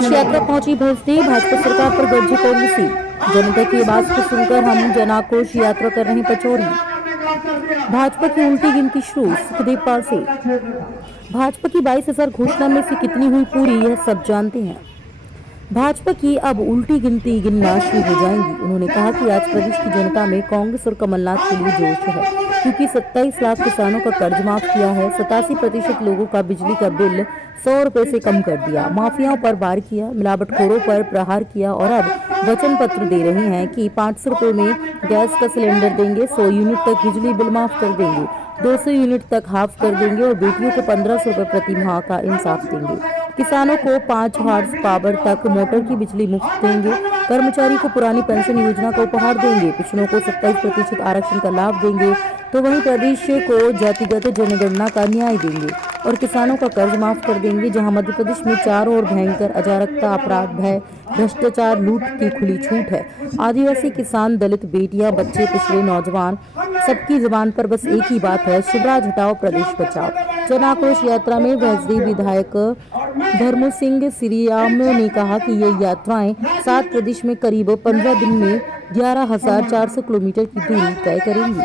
आक्रोश यात्रा पहुंची भैंसदेव। भाजपा सरकार पर गरजे कांग्रेसी। जनता की आवाज को सुनकर हम जन आक्रोश यात्रा कर रहे पचौड़ी। भाजपा की उल्टी गिनती शुरू। सुखदेव पाल से भाजपा की 22,000 घोषणा में से कितनी हुई पूरी, यह सब जानते हैं। भाजपा की अब उल्टी गिनती गिनना शुरू हो जाएंगी। उन्होंने कहा कि आज प्रदेश की जनता में कांग्रेस और कमलनाथ के लिए जोश है, क्योंकि 27 लाख किसानों का कर्ज माफ किया है, 87% लोगों का बिजली का बिल 100 रुपए से कम कर दिया, माफियाओं पर वार किया, मिलावटखोरों पर प्रहार किया और अब वचन पत्र दे रहे हैं कि 500 रुपए में गैस का सिलेंडर देंगे, 100 यूनिट तक बिजली बिल माफ कर देंगे, 200 यूनिट तक हाफ कर देंगे और बेटियों को 1500 रुपए प्रति माह का इंसाफ देंगे। किसानों को 5 हॉर्स पावर तक मोटर की बिजली मुफ्त देंगे। कर्मचारी को पुरानी पेंशन योजना का उपहार देंगे। पिछड़ों को 27% आरक्षण का लाभ देंगे, तो वहीं प्रदेश को जातिगत जनगणना का न्याय देंगे और किसानों का कर्ज माफ कर देंगे। जहां मध्य प्रदेश में चारों ओर भयंकर अराजकता, अपराध, भय, भ्रष्टाचार, लूट की खुली छूट है। आदिवासी, किसान, दलित, बेटियां, बच्चे, पिछड़े, नौजवान, सबकी जुबान पर बस एक ही बात है, शिवराज हटाओ, प्रदेश बचाओ। जन आक्रोश यात्रा में भैंसदेव विधायक धर्मो सिंह सिरियाम ने कहा कि ये यात्राएं 7 प्रदेश में करीब 15 दिन में 11,400 किलोमीटर की दूरी तय करेंगी।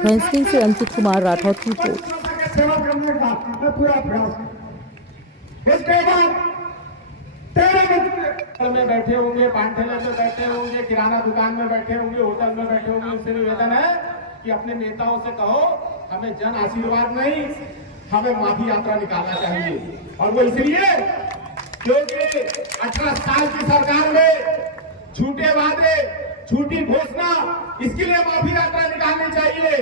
भैंसदेव से अंकित कुमार राठौर की रिपोर्ट। में बैठे होंगे, पान ठेले में बैठे होंगे, किराना दुकान में बैठे होंगे, होटल में बैठे होंगे, उससे निवेदन है कि अपने नेताओं से कहो हमें जन आशीर्वाद नहीं, हमें माफी यात्रा निकालना चाहिए। और वो इसलिए क्योंकि 18 साल की सरकार में झूठे वादे, झूठी घोषणा, इसके लिए माफी यात्रा निकालनी चाहिए।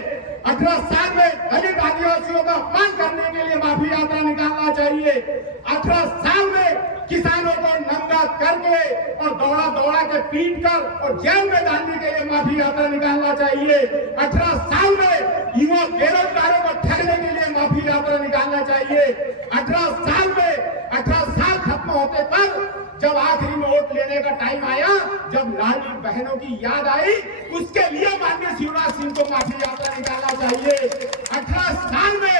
18 साल में दलित आदिवासियों का अपमान करने के लिए माफी यात्रा निकालना चाहिए। 18 साल में किसानों को नंगा करके और दौड़ा दौड़ा के पीट कर और जेल में डालने के लिए माफी यात्रा निकालना चाहिए। 18 साल में युवा बेरोजगारों को ठगने के लिए माफी यात्रा निकालना चाहिए। 18 साल में 18 साल खत्म होते पर जब आखिरी में वोट लेने का टाइम आया, जब लाडली बहनों की याद आई, उसके लिए माननीय शिवराज सिंह को माफी यात्रा निकालना चाहिए। 18 साल में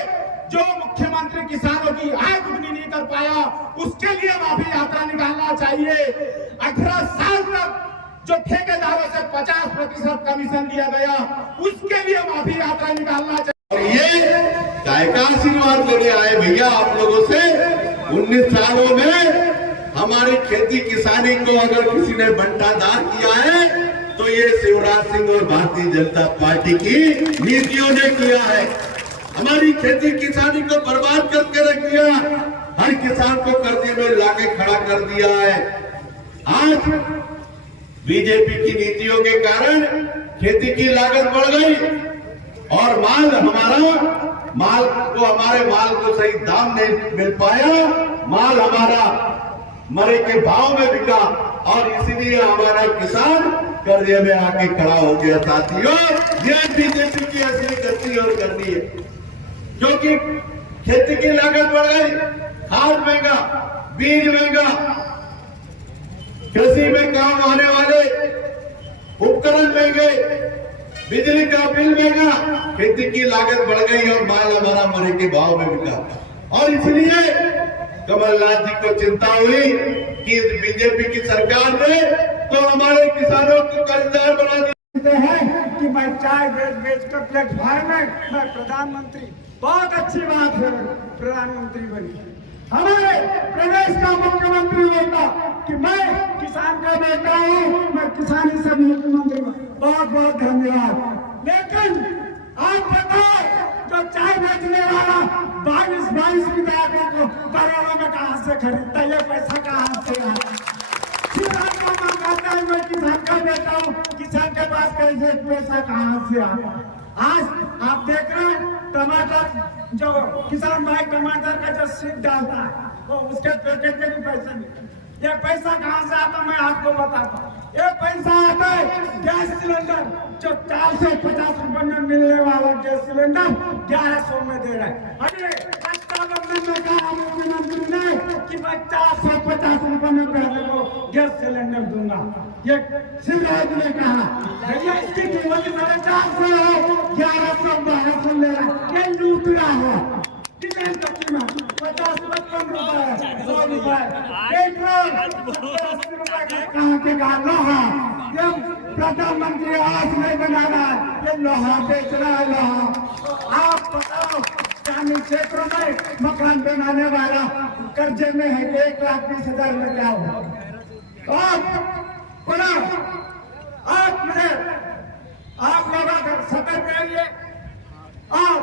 जो मुख्यमंत्री किसानों की आय दुगनी नहीं कर पाया, उसके लिए माफी यात्रा निकालना चाहिए। 18 साल तक जो ठेकेदारों से 50% कमीशन लिया गया, उसके लिए माफी यात्रा निकालना चाहिए। और ये काय का आशीर्वाद लेने आए भैया आप लोगों से। 19 सालों में हमारी खेती किसानी को अगर किसी ने बंटाधार किया है तो ये शिवराज सिंह और भारतीय जनता पार्टी की नीतियों ने किया है। हमारी खेती किसानी को बर्बाद करके रख दिया, हर किसान को कर्जे में लाके खड़ा कर दिया है। आज बीजेपी की नीतियों के कारण खेती की लागत बढ़ गई और हमारे माल को सही दाम नहीं मिल पाया, माल हमारा मरे के भाव में बिका और इसीलिए हमारा किसान कर्जे में आके खड़ा हो गया। साथियों, ये बीजेपी की असली गति और करनी है, क्योंकि खेती की लागत बढ़ गई, खाद महंगा, बीज महंगा, कृषि में काम आने वाले उपकरण महंगे, बिजली का बिल महंगा, खेती की लागत बढ़ गई और माल हमारा मरे के भाव में बिका। और इसलिए कमलनाथ जी को चिंता हुई कि बीजेपी की सरकार ने तो हमारे किसानों को कर्जदार बना दिया है कि मैं चाय बेच कर प्लेटफॉर्म में मैं प्रधानमंत्री, बहुत अच्छी बात है प्रधानमंत्री बनी। हमारे प्रदेश का मुख्यमंत्री होता कि मैं किसान का बेटा हूँ, मैं किसानी से मुख्यमंत्री हूँ, बहुत बहुत धन्यवाद। लेकिन आप बताओ, जो चाय बेचने वाला 22 विधायकों को करोड़ों में कहां से खरीदता, ये पैसा कहां से आया? किसान का मां कहता है मैं किसान का बेटा हूँ, किसान के पास कैसे पैसा कहां से आया? आज आप देख रहे हैं टमाटर, जो किसान भाई टमाटर का जो सीड डालता है वो उसके पैकेट में भी पैसा नहीं। ये पैसा कहां से आता मैं आपको बताता हूँ। ये पैसा आता है गैस सिलेंडर, जो 450 रुपए में मिलने वाला गैस सिलेंडर 1100 में दे रहा है। अरे रक्षाबंधन में कहा मुख्यमंत्री ने कि मैं 450 रुपए में पहले को गैस सिलेंडर दूंगा। ये शिवराज ने कहा भैया इसकी कीमत 450 है, 1100 1200 ले रहा है, ये लूट रहा है। कितने की कीमत कम रुपए 100 रुपए पेट्रोल 80 रुपए कहाँ के का लोहा ये प्रधानमंत्री आवास नहीं बना रहा है, ये लोहा बेच रहा है लोहा। तो आप बताओ ग्रामीण क्षेत्रों में मकान बनाने वाला कर्जे में है 1,20,000 में क्या हो। आप लोग अगर सतर्क रहिए और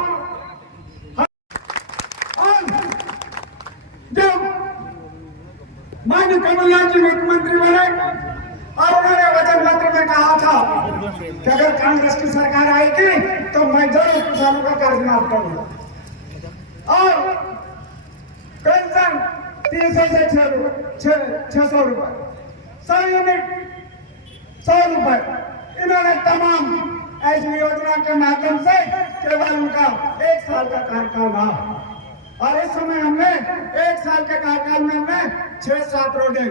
जब माननीय कमलनाथ जी मुख्यमंत्री बने और उन्होंने वचन पत्र में कहा था कि अगर कांग्रेस की सरकार आएगी तो मैं जरूर किसानों का कर्ज माफ करूंगा और पेंशन 300 से 600 रुपए 100 यूनिट 100 रुपए। इन्होंने तमाम ऐसी योजना के माध्यम से केवल उनका 1 साल का कार्यकाल रहा और इस समय हमने 1 साल के कार्यकाल में हमने 6-7 रोडें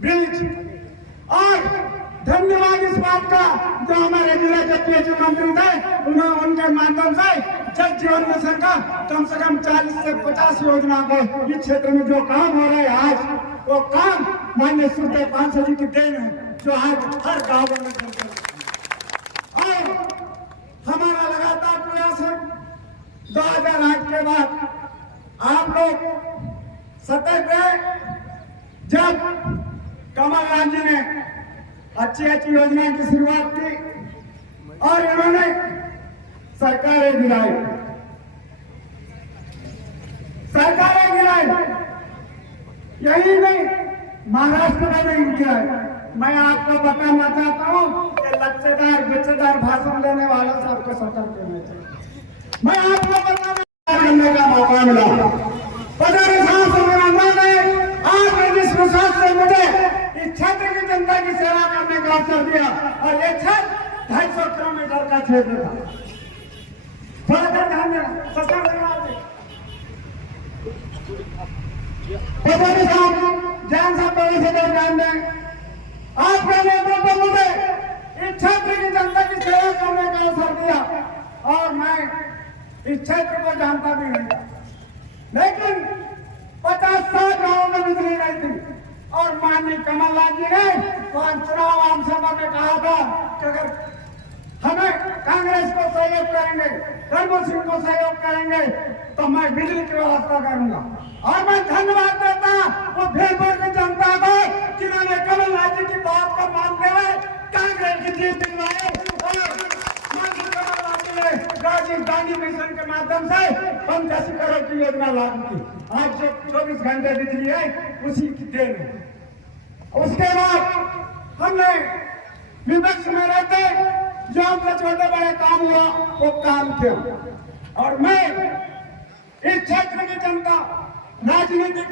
ब्रिज और धन्यवाद इस बात का जो हमारे जिले के पीएचई मंत्री थे उन्होंने उनके माध्यम से जल जीवन मिशन का कम से कम 40 से 50 योजना को इस क्षेत्र में जो काम हो रहे हैं आज वो काम माननीय सुरदेव पांसे जी की देन है जो आज हर गाँव में चलते हैं। और हमारा लगातार प्रयास है 2008 के बाद आप लोग सतर्क रहे। जब कमलनाथ जी ने अच्छी योजना की शुरुआत की और इन्होंने सरकारें गिराई यही नहीं महाराष्ट्र में नहीं गिराई। मैं आपको बताना चाहता हूँ कि लच्चेदार भाषण देने वालों से आपको सतर्क रहना चाहिए। मैं आपको बताना करने का मौका मिला 15 साल से मेरा मन है आज जिस विश्वास से मुझे इस क्षेत्र की जनता की सेवा करने का अवसर दिया और ये क्षेत्र 250 किलोमीटर का क्षेत्र था। थोड़ा सा ध्यान देना सरकार ध्यान से ध्यान दें। आपके नेतृत्व में मुझे इस क्षेत्र की जनता की सेवा करने का अवसर दिया और मैं इस क्षेत्र को जानता भी नहीं था, लेकिन 50 साल गांवों में बिजली नहीं थी और माननीय कमलनाथ जी ने चुनाव आम सभा में कहा था कि अगर हमें कांग्रेस को सहयोग करेंगे, रणजीत सिंह को सहयोग करेंगे तो मैं बिजली की व्यवस्था करूंगा। और मैं धन्यवाद देता वो भीलपुर की जनता को जिन्होंने कमलनाथ जी की बात को मानते हुए कांग्रेस की जीत दिलवाई और माननीय कमलनाथ जी ने राजीव गांधी मिशन के माध्यम से 85 करोड़ की योजना लागू की। आज जो 24 घंटे बिजली है उसी की देन है। उसके बाद हमने विपक्ष में रहते जो हमसे छोटे बड़े काम हुआ वो काम किया और मैं इस क्षेत्र की जनता राजनीतिक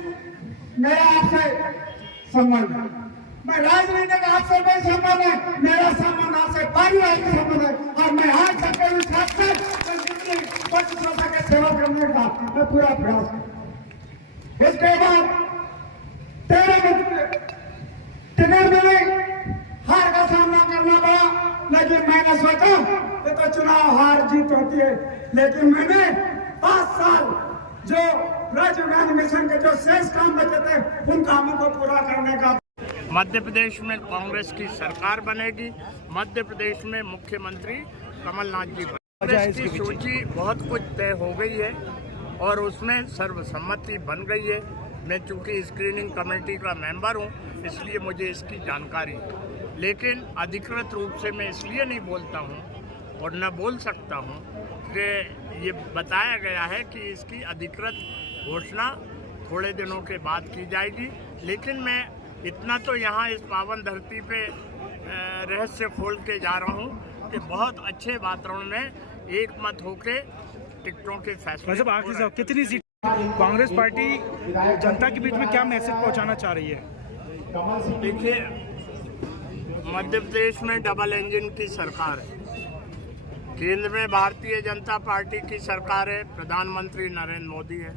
मेरा आपसे संबंध है, मैं राजनीतिक आपसे कोई संबंध है, मेरा संबंध आपसे पारिवारिक संबंध है और मैं आज तक इस हद तक स्वच्छता के सेवा करने का मैं पूरा प्रयास करूँ। इसके बाद 13 टिकट मिले, हार का सामना करना पड़ा, लेकिन मैंने सोचा ये तो चुनाव हार जीत होती है, लेकिन मैंने 5 साल जो राजीव गांधी मिशन के जो शेष काम बचे थे उन कामों को पूरा करने का। मध्य प्रदेश में कांग्रेस की सरकार बनेगी, मध्य प्रदेश में मुख्यमंत्री कमलनाथ जी बनेंगे। कांग्रेस की सूची बहुत कुछ तय हो गई है और उसमें सर्वसम्मति बन गई है। मैं चूंकि स्क्रीनिंग कमेटी का मेंबर हूं इसलिए मुझे इसकी जानकारी है, लेकिन अधिकृत रूप से मैं इसलिए नहीं बोलता हूं और न बोल सकता हूं कि ये बताया गया है कि इसकी अधिकृत घोषणा थोड़े दिनों के बाद की जाएगी। लेकिन मैं इतना तो यहाँ इस पावन धरती पे रहस्य खोल के जा रहा हूँ कि बहुत अच्छे वातावरण में एक मत होके टिकटों के फैसले। आखिरी साहब कितनी सीट कांग्रेस पार्टी जनता के बीच में क्या मैसेज पहुँचाना चाह रही है? देखिए, मध्य प्रदेश में डबल इंजन की सरकार है, केंद्र में भारतीय जनता पार्टी की सरकार है, प्रधानमंत्री नरेंद्र मोदी है।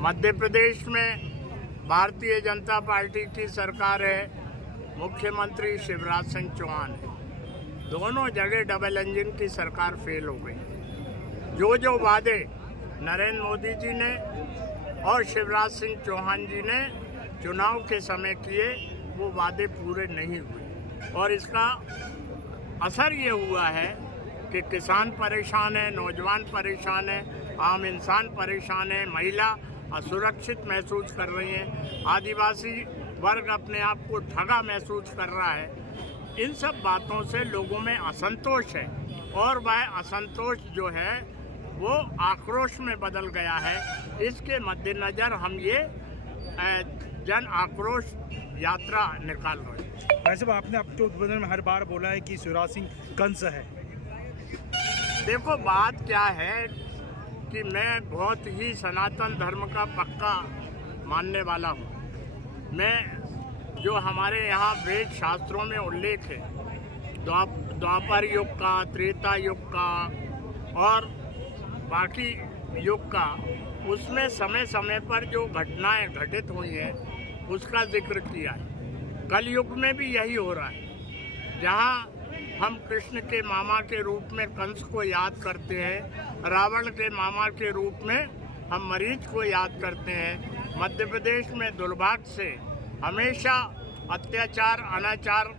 मध्य प्रदेश में भारतीय जनता पार्टी की सरकार है, मुख्यमंत्री शिवराज सिंह चौहान है। दोनों जगह डबल इंजन की सरकार फेल हो गई। जो वादे नरेंद्र मोदी जी ने और शिवराज सिंह चौहान जी ने चुनाव के समय किए वो वादे पूरे नहीं हुए, और इसका असर ये हुआ है कि किसान परेशान है, नौजवान परेशान है, आम इंसान परेशान है, महिला असुरक्षित महसूस कर रही हैं, आदिवासी वर्ग अपने आप को ठगा महसूस कर रहा है। इन सब बातों से लोगों में असंतोष है, और वह असंतोष जो है वो आक्रोश में बदल गया है। इसके मद्देनजर हम ये जन आक्रोश यात्रा निकाल रहे हैं। वैसे आपने अपने उद्बोधन में हर बार बोला है कि शिवराज सिंह कंस है। देखो, बात क्या है कि मैं बहुत ही सनातन धर्म का पक्का मानने वाला हूँ। मैं जो हमारे यहाँ वेद शास्त्रों में उल्लेख है, द्वापर युग का, त्रेता युग का और बाकी युग का, उसमें समय समय पर जो घटनाएं घटित हुई हैं उसका जिक्र किया है। कल युग में भी यही हो रहा है, जहाँ हम कृष्ण के मामा के रूप में कंस को याद करते हैं, रावण के मामा के रूप में हम मरीच को याद करते हैं। मध्य प्रदेश में दुर्भाग्य से हमेशा अत्याचार अनाचार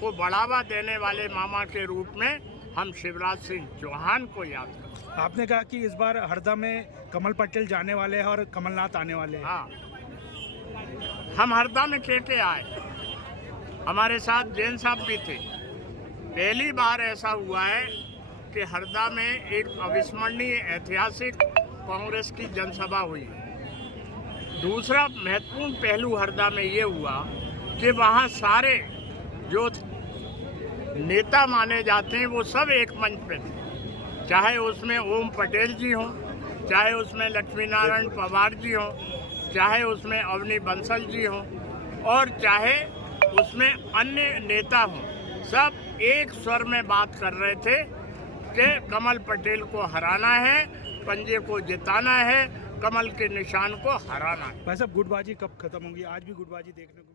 को बढ़ावा देने वाले मामा के रूप में हम शिवराज सिंह चौहान को याद करते हैं। आपने कहा कि इस बार हरदा में कमल पटेल जाने वाले हैं और कमलनाथ आने वाले हैं। हाँ, हम हरदा में के आए, हमारे साथ जैन साहब भी थे। पहली बार ऐसा हुआ है कि हरदा में एक अविस्मरणीय ऐतिहासिक कांग्रेस की जनसभा हुई। दूसरा महत्वपूर्ण पहलू हरदा में ये हुआ कि वहाँ सारे जो नेता माने जाते हैं वो सब एक मंच पे थे, चाहे उसमें ओम पटेल जी हों, चाहे उसमें लक्ष्मी नारायण पवार जी हों, चाहे उसमें अवनी बंसल जी हों, और चाहे उसमें अन्य नेता हों। सब एक स्वर में बात कर रहे थे कि कमल पटेल को हराना है, पंजे को जिताना है, कमल के निशान को हराना है। भाई साहब, गुटबाजी कब खत्म होगी? आज भी गुटबाजी देखने को